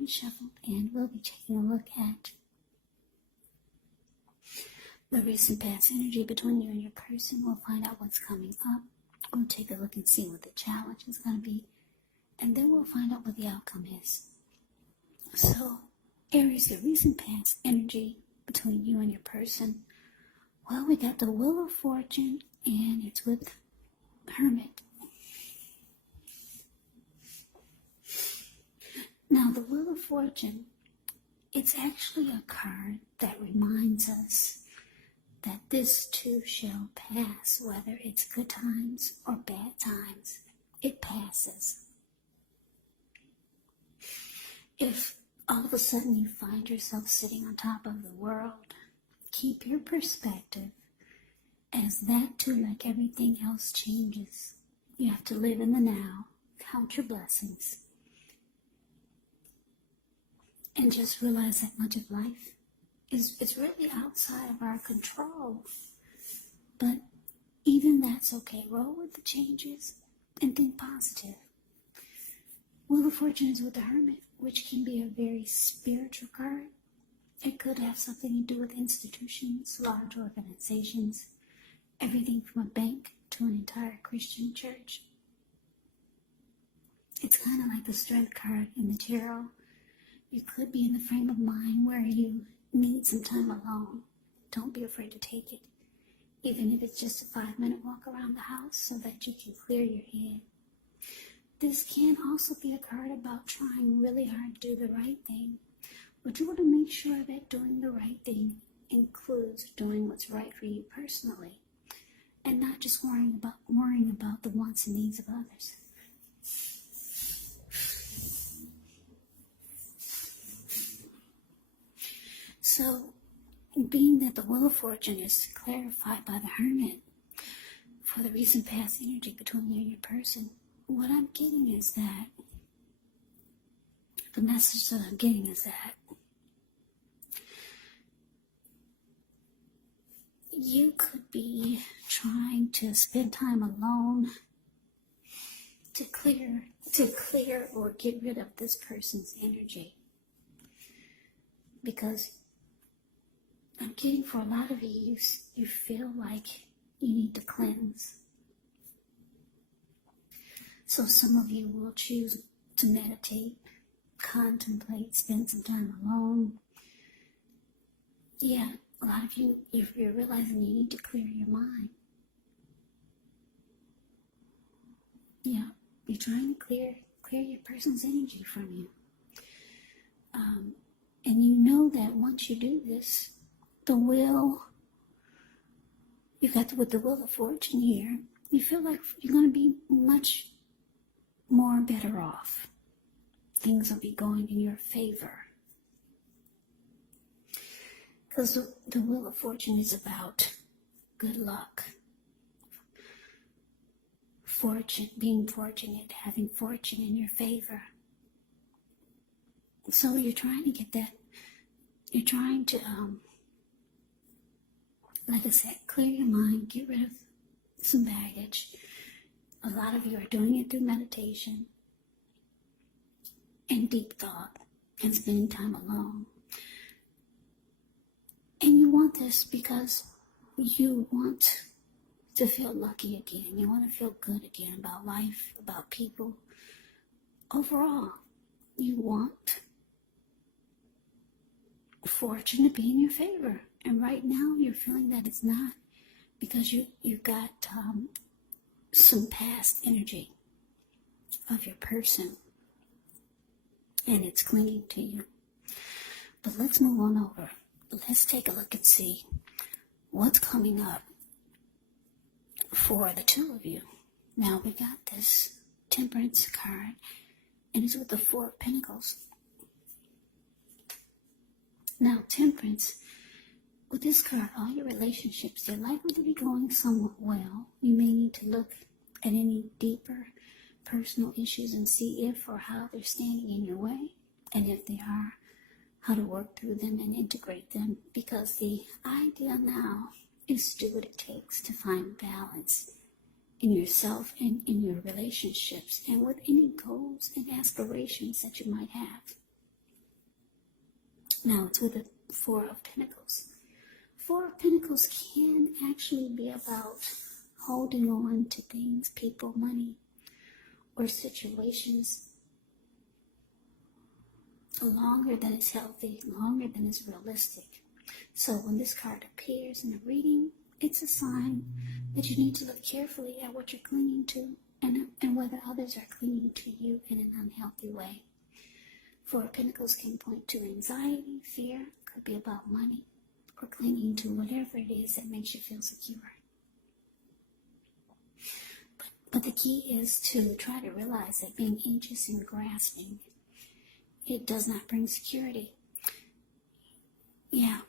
already shuffled, and we'll be taking a look at the recent past energy between you and your person. We'll find out what's coming up. We'll take a look and see what the challenge is going to be, and then we'll find out what the outcome is. So, Aries, the recent past energy between you and your person. Well, we got the Wheel of Fortune, and it's with Hermit. Now, the Wheel of Fortune, it's actually a card that reminds us that this too shall pass, whether it's good times or bad times, it passes. If all of a sudden you find yourself sitting on top of the world, keep your perspective, as that too, like everything else, changes. You have to live in the now, count your blessings, and just realize that much of life it's really outside of our control. But even that's okay. Roll with the changes and think positive. Wheel of Fortune is with the Hermit, which can be a very spiritual card. It could have something to do with institutions, large organizations, everything from a bank to an entire Christian church. It's kind of like the Strength card in the tarot. You could be in the frame of mind where you need some time alone. Don't be afraid to take it, even if it's just a 5-minute walk around the house so that you can clear your head. This can also be a card about trying really hard to do the right thing, but you want to make sure that doing the right thing includes doing what's right for you personally, and not just worrying about the wants and needs of others. So, being that the Wheel of Fortune is clarified by the Hermit for the recent past energy between you and your person, what I'm getting is that, the message that I'm getting is that you could be trying to spend time alone to clear or get rid of this person's energy. Because I'm getting for a lot of you, you feel like you need to cleanse. So some of you will choose to meditate, contemplate, spend some time alone. Yeah, a lot of you, if you're realizing you need to clear your mind. Yeah, you're trying to clear your person's energy from you. And you know that once you do this, you've got with the Wheel of Fortune here, you feel like you're going to be much more better off. Things will be going in your favor. Because the Wheel of Fortune is about good luck, fortune, being fortunate, having fortune in your favor. So you're trying to get that, you're trying to, like I said, clear your mind, get rid of some baggage. A lot of you are doing it through meditation and deep thought and spending time alone. And you want this because you want to feel lucky again. You want to feel good again about life, about people. Overall, you want fortune to be in your favor. And right now, you're feeling that it's not, because you've got some past energy of your person, and it's clinging to you. But let's move on over. Let's take a look and see what's coming up for the two of you. Now, we got this Temperance card, and it's with the Four of Pentacles. Now, Temperance, with this card, all your relationships, they're likely to be going somewhat well. You may need to look at any deeper personal issues and see if or how they're standing in your way, and if they are, how to work through them and integrate them, because the idea now is to do what it takes to find balance in yourself and in your relationships and with any goals and aspirations that you might have. Now it's with the Four of Pentacles. Four of Pentacles can actually be about holding on to things, people, money, or situations longer than is healthy, longer than is realistic. So when this card appears in a reading, it's a sign that you need to look carefully at what you're clinging to and whether others are clinging to you in an unhealthy way. Four of Pentacles can point to anxiety, fear, could be about money, or clinging to whatever it is that makes you feel secure. But the key is to try to realize that being anxious and grasping, it does not bring security. Yeah.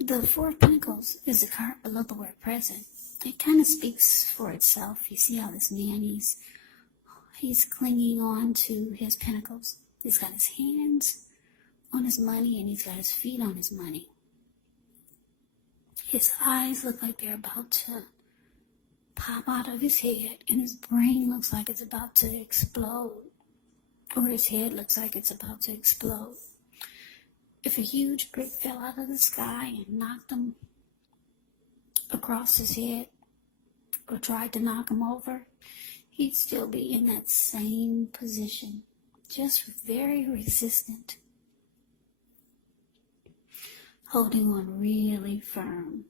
The Four of Pentacles is a card below the word present. It kind of speaks for itself. You see how this man, he's clinging on to his pentacles. He's got his hands on his money and he's got his feet on his money. His eyes look like they're about to pop out of his head, and his brain looks like it's about to explode, or his head looks like it's about to explode. If a huge brick fell out of the sky and knocked him across his head, or tried to knock him over, he'd still be in that same position, just very resistant, holding on really firm.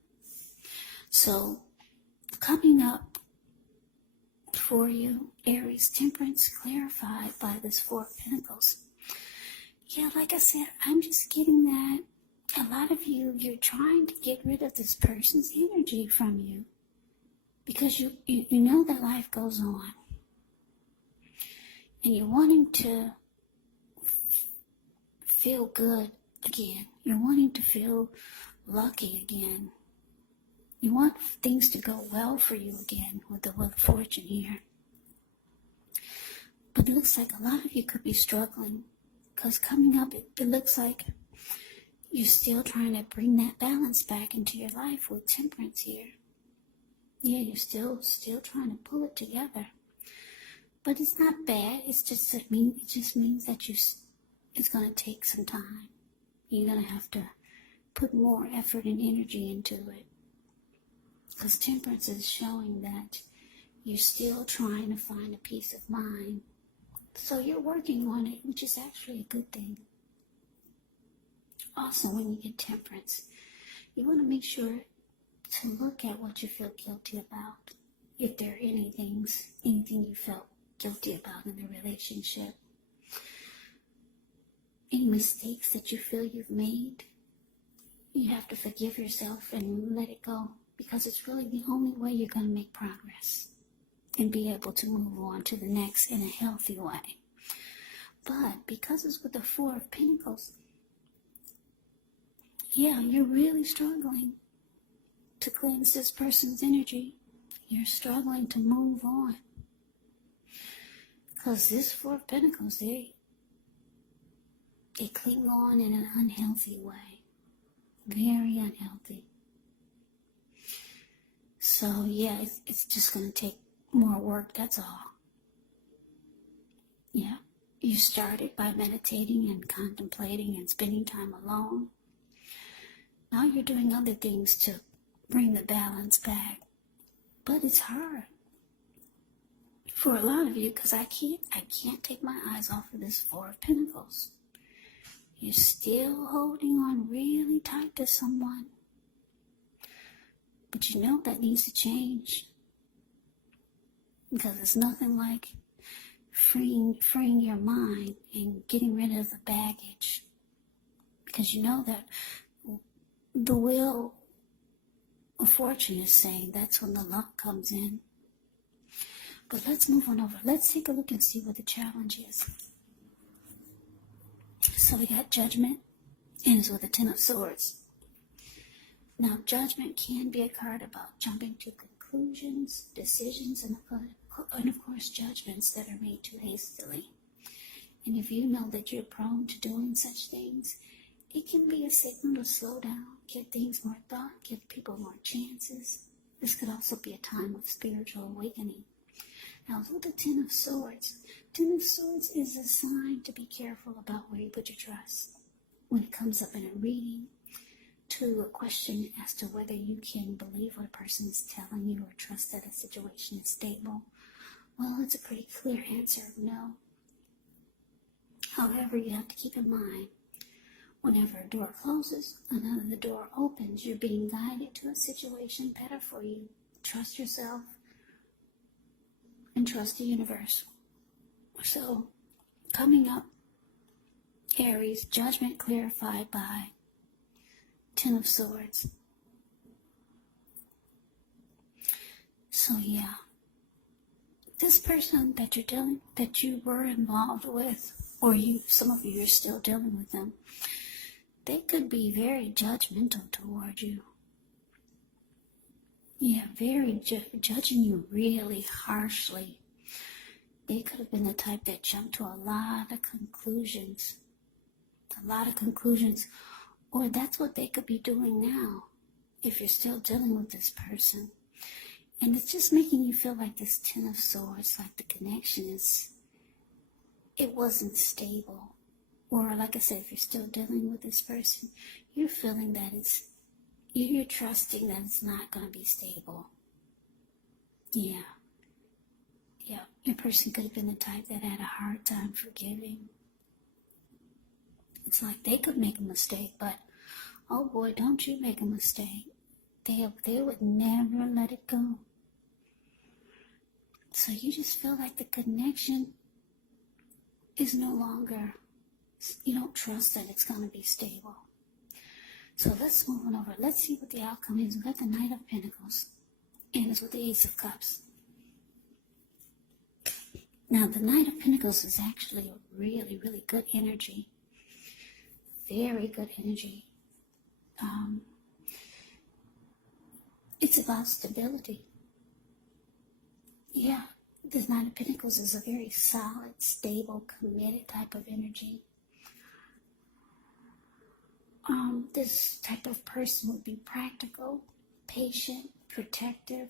So, coming up for you, Aries, Temperance, clarified by this Four of Pentacles. Yeah, like I said, I'm just getting that a lot of you're trying to get rid of this person's energy from you because you know that life goes on. And you're wanting to feel good again. You're wanting to feel lucky again. You want things to go well for you again with the Wheel of Fortune here. But it looks like a lot of you could be struggling because coming up, it looks like you're still trying to bring that balance back into your life with Temperance here. Yeah, you're still trying to pull it together. But it's not bad. It just means that it's going to take some time. You're going to have to put more effort and energy into it. Because Temperance is showing that you're still trying to find a peace of mind. So you're working on it, which is actually a good thing. Also, when you get Temperance, you want to make sure to look at what you feel guilty about. If there are anything you felt guilty about in the relationship. Any mistakes that you feel you've made, you have to forgive yourself and let it go. Because it's really the only way you're going to make progress and be able to move on to the next in a healthy way. But because it's with the Four of Pentacles, yeah, you're really struggling to cleanse this person's energy. You're struggling to move on. Because this Four of Pentacles, they cling on in an unhealthy way. Very unhealthy. So, yeah, it's just going to take more work, that's all. Yeah, you started by meditating and contemplating and spending time alone. Now you're doing other things to bring the balance back. But it's hard for a lot of you because I can't take my eyes off of this Four of Pentacles. You're still holding on really tight to someone. But you know that needs to change. Because it's nothing like freeing your mind and getting rid of the baggage. Because you know that the Wheel of Fortune is saying that's when the luck comes in. But let's move on over. Let's take a look and see what the challenge is. So we got Judgment, and it's with the Ten of Swords. Now, Judgment can be a card about jumping to conclusions, decisions, and of course, judgments that are made too hastily. And if you know that you're prone to doing such things, it can be a signal to slow down, give things more thought, give people more chances. This could also be a time of spiritual awakening. Now, with the Ten of Swords, Ten of Swords is a sign to be careful about where you put your trust. When it comes up in a reading, to a question as to whether you can believe what a person is telling you or trust that a situation is stable, well, it's a pretty clear answer of no. However, you have to keep in mind, whenever a door closes, another door opens. You're being guided to a situation better for you. Trust yourself and trust the universe. So, coming up, Aries, judgment clarified by Ten of Swords. So yeah, this person that you were involved with, or some of you are still dealing with them, they could be very judgmental toward you. Yeah, very judging you really harshly. They could have been the type that jumped to a lot of conclusions. Or that's what they could be doing now, if you're still dealing with this person. And it's just making you feel like this Ten of Swords, like the connection it wasn't stable. Or like I said, if you're still dealing with this person, you're feeling that you're trusting that it's not going to be stable. Yeah. Your person could have been the type that had a hard time forgiving. It's like they could make a mistake, but oh boy, don't you make a mistake. They would never let it go. So you just feel like the connection is no longer, you don't trust that it's going to be stable. So let's move on over. Let's see what the outcome is. We've got the Knight of Pentacles, and it's with the Ace of Cups. Now, the Knight of Pentacles is actually a really, really good energy. Very good energy. It's about stability. Yeah, the Knight of Pentacles is a very solid, stable, committed type of energy. This type of person would be practical, patient, protective.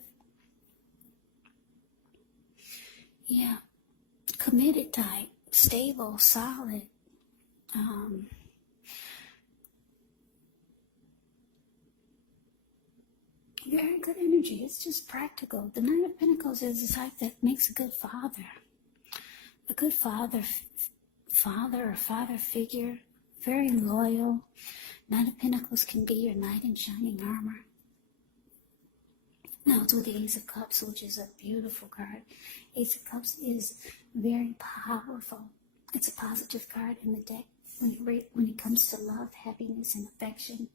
Yeah, committed type, stable, solid. Very good energy. It's just practical. The Knight of Pentacles is the type that makes a good father. A good father or father figure. Very loyal. Knight of Pentacles can be your knight in shining armor. Now it's with the Ace of Cups, which is a beautiful card. Ace of Cups is very powerful. It's a positive card in the deck when it comes to love, happiness, and affection.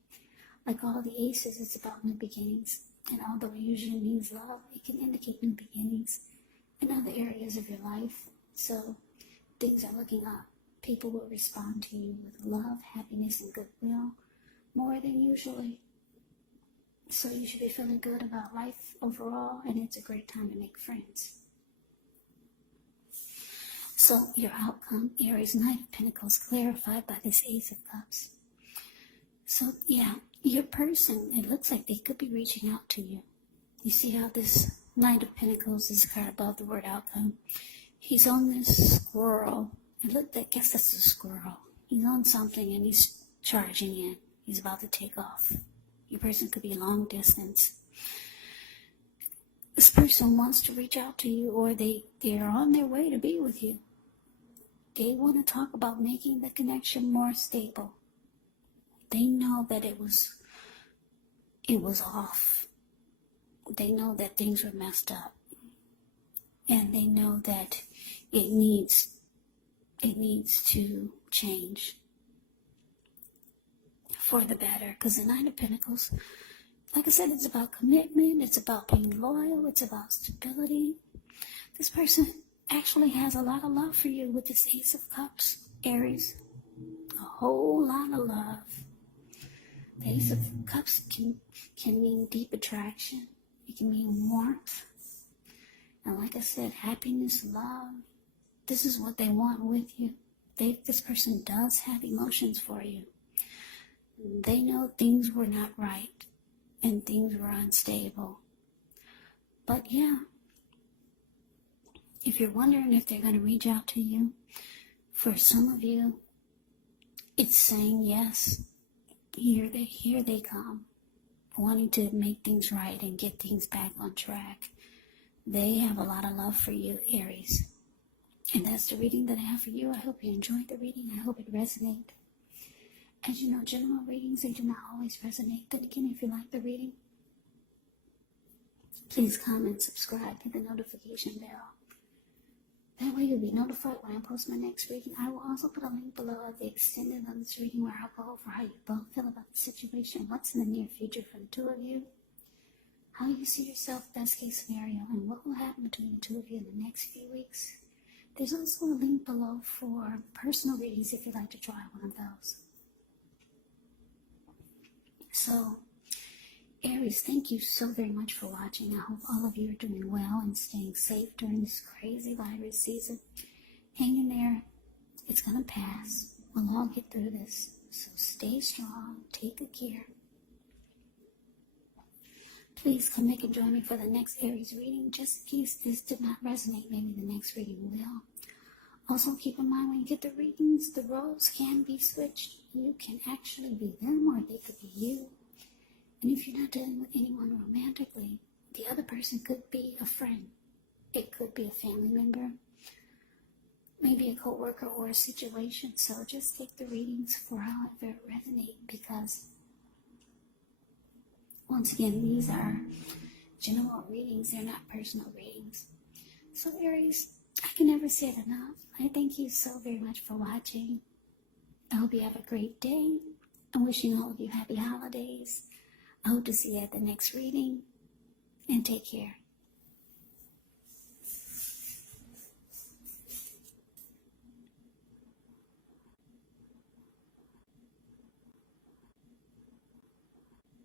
Like all the aces, it's about new beginnings. And although it usually means love, it can indicate new beginnings in other areas of your life. So things are looking up. People will respond to you with love, happiness, and goodwill more than usually. So you should be feeling good about life overall, and it's a great time to make friends. So your outcome, Aries, Knight of Pentacles, clarified by this Ace of Cups. So yeah, your person, it looks like they could be reaching out to you. You see how this Knight of Pentacles is a card above the word outcome. He's on this squirrel. I guess that's a squirrel. He's on something and he's charging in. He's about to take off. Your person could be long distance. This person wants to reach out to you, or they're on their way to be with you. They want to talk about making the connection more stable. They know that it was off. They know that things were messed up. And they know that it needs to change for the better. Because the Knight of Pentacles, like I said, it's about commitment. It's about being loyal. It's about stability. This person actually has a lot of love for you with this Ace of Cups, Aries. A whole lot of love. The Ace of Cups can mean deep attraction. It can mean warmth. And like I said, happiness, love. This is what they want with you. This person does have emotions for you. They know things were not right and things were unstable. But yeah, If you're wondering if they're going to reach out to you, for some of you, it's saying yes. Here they come, wanting to make things right and get things back on track. They have a lot of love for you, Aries. And that's the reading that I have for you. I hope you enjoyed the reading. I hope it resonated. As you know, general readings, they do not always resonate. Then again, if you like the reading, please comment, subscribe, hit the notification bell. That way you'll be notified when I post my next reading. I will also put a link below of the extended on this reading where I'll go over how you both feel about the situation, what's in the near future for the two of you, how you see yourself, best case scenario, and what will happen between the two of you in the next few weeks. There's also a link below for personal readings if you'd like to try one of those. So, Aries, thank you so very much for watching. I hope all of you are doing well and staying safe during this crazy virus season. Hang in there. It's going to pass. We'll all get through this. So stay strong. Take good care. Please come back and join me for the next Aries reading. Just in case this did not resonate, maybe the next reading will. Also, keep in mind when you get the readings, the roles can be switched. You can actually be them or they could be you. And if you're not dealing with anyone romantically, the other person could be a friend. It could be a family member, maybe a co-worker or a situation. So just take the readings for however it resonates, because once again, these are general readings. They're not personal readings. So Aries, I can never say it enough. I thank you so very much for watching. I hope you have a great day. I'm wishing all of you happy holidays. I hope to see you at the next reading, and take care.